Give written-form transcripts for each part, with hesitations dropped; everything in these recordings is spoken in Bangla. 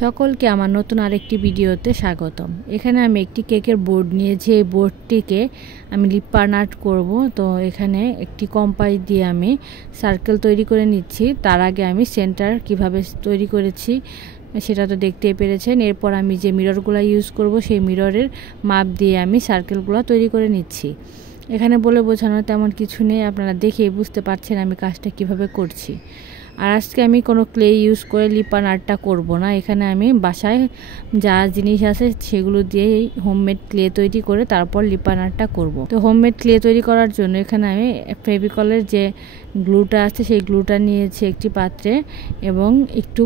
সকলকে আমার নতুন আরেকটি ভিডিওতে স্বাগতম। এখানে আমি একটি কেকের বোর্ড নিয়েছি। এই বোর্ডটিকে আমি লিপ বার্ন আর্ট করব। তো এখানে একটি কম্পাস দিয়ে আমি সার্কেল তৈরি করে নিচ্ছি। তার আগে আমি সেন্টার কিভাবে তৈরি করেছি সেটা তো দেখতেই পেরেছেন। এরপর আমি যে মিররগুলো ইউজ করব সেই মিররের মাপ দিয়ে আমি সার্কেলগুলো তৈরি করে নিচ্ছি। এখানে বলে বোঝানোর তেমন কিছু নেই, আপনারা দেখেই বুঝতে পারছেন আমি কাজটা কিভাবে করছি। আর আজকে আমি কোনো ক্লে ইউজ করে লিপ বার্ন আর্টটা করবো না। এখানে আমি বাসায় যা জিনিস আছে সেগুলো দিয়ে হোমমেড ক্লে তৈরি করে তারপর লিপ বার্ন আর্টটা করবো। তো হোমমেড ক্লে তৈরি করার জন্য এখানে আমি ফেভিকলের যে গ্লুটা আছে সেই গ্লুটা নিয়েছি একটি পাত্রে, এবং একটু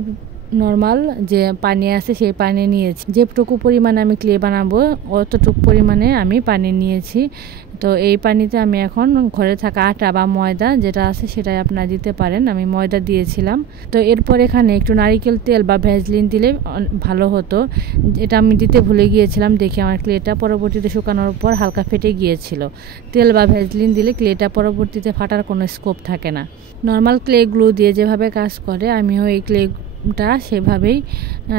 নর্মাল যে পানি আছে সেই পানি নিয়েছি। যেটুকু পরিমাণে আমি ক্লে বানাবো অতটুকু পরিমাণে আমি পানি নিয়েছি। তো এই পানিতে আমি এখন ঘরে থাকা আটা বা ময়দা যেটা আছে সেটাই আপনারা দিতে পারেন। আমি ময়দা দিয়েছিলাম। তো এরপর এখানে একটু নারিকেল তেল বা ভ্যাসলিন দিলে ভালো হতো। এটা আমি দিতে ভুলে গিয়েছিলাম দেখে আমার ক্লেটা পরবর্তীতে শুকানোর পর হালকা ফেটে গিয়েছিল। তেল বা ভ্যাসলিন দিলে ক্লেটা পরবর্তীতে ফাটার কোনো স্কোপ থাকে না। নর্মাল ক্লে গ্লু দিয়ে যেভাবে কাজ করে আমিও এই ক্লেটা সেভাবেই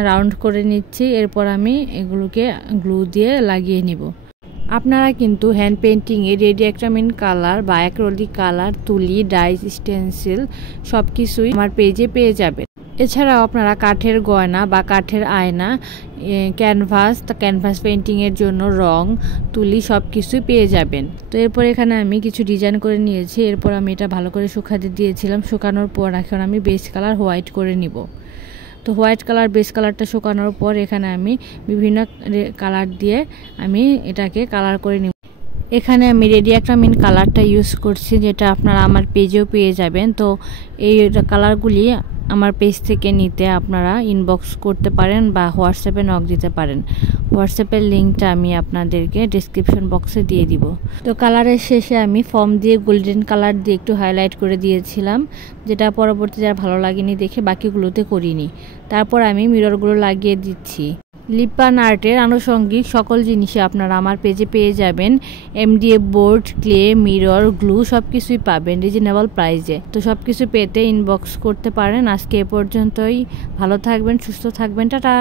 রাউন্ড করে নিচ্ছি। এরপর আমি এগুলোকে গ্লু দিয়ে লাগিয়ে নিব। আপনারা কিন্তু হ্যান্ড পেন্টিংয়ে রেডি অ্যাক্রিলিক কালার বা অ্যাক্রিলিক কালার, তুলি, ডাইস, স্টেন্সিল সব কিছুই আমার পেজে পেয়ে যাবেন। এছাড়াও আপনারা কাঠের গয়না বা কাঠের আয়না, ক্যানভাস পেন্টিংয়ের জন্য রং, তুলি সব কিছুই পেয়ে যাবেন। তো এরপর এখানে আমি কিছু ডিজাইন করে নিয়েছি। এরপর আমি এটা ভালো করে শুকাতে দিয়েছিলাম। শুকানোর পর এখন আমি বেস কালার হোয়াইট করে নিব। তো হোয়াইট কালার বেস কালারটা শুকানোর পর এখানে আমি বিভিন্ন কালার দিয়ে আমি এটাকে কালার করে নিব। এখানে আমি রেডি অ্যাক্রিলিক কালারটা ইউজ করছি, যেটা আপনারা আমার পেজেও পেয়ে যাবেন। তো এই কালারগুলি আমার পেজ থেকে নিতে আপনারা ইনবক্স করতে পারেন বা হোয়াটসঅ্যাপে নক দিতে পারেন। হোয়াটসঅ্যাপের লিঙ্কটা আমি আপনাদেরকে ডেসক্রিপশন বক্সে দিয়ে দিব। তো কালারের শেষে আমি ফর্ম দিয়ে গোল্ডেন কালার দিয়ে একটু হাইলাইট করে দিয়েছিলাম, যেটা পরবর্তীতে আর ভালো লাগেনি দেখে বাকিগুলোতে করিনি। তারপর আমি মিররগুলো লাগিয়ে দিচ্ছি। লিপ বার্ন আর্টের আনুষঙ্গিক সকল জিনিসই আপনারা আমার পেজে পেয়ে যাবেন। MDF board, clay, mirror, glue সব কিছুই পাবেন রিজনেবল প্রাইসে। তো সব কিছু পেতে ইনবক্স করতে পারেন। আজকে এ পর্যন্তই। ভালো থাকবেন, সুস্থ থাকবেন, টাটা।